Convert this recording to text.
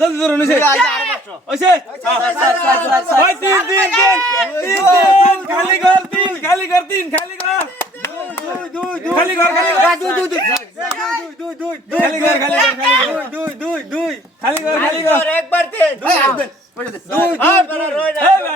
जल्दी जोर से ऐसे भाई तीन तीन तीन तीन तीन खाली कर तीन खाली कर तीन खाली कर खाली कर खाली कर दो दो दो दो खाली कर खाली कर खाली कर दो दो दो खाली कर खाली कर एक बार तीन दो दो दो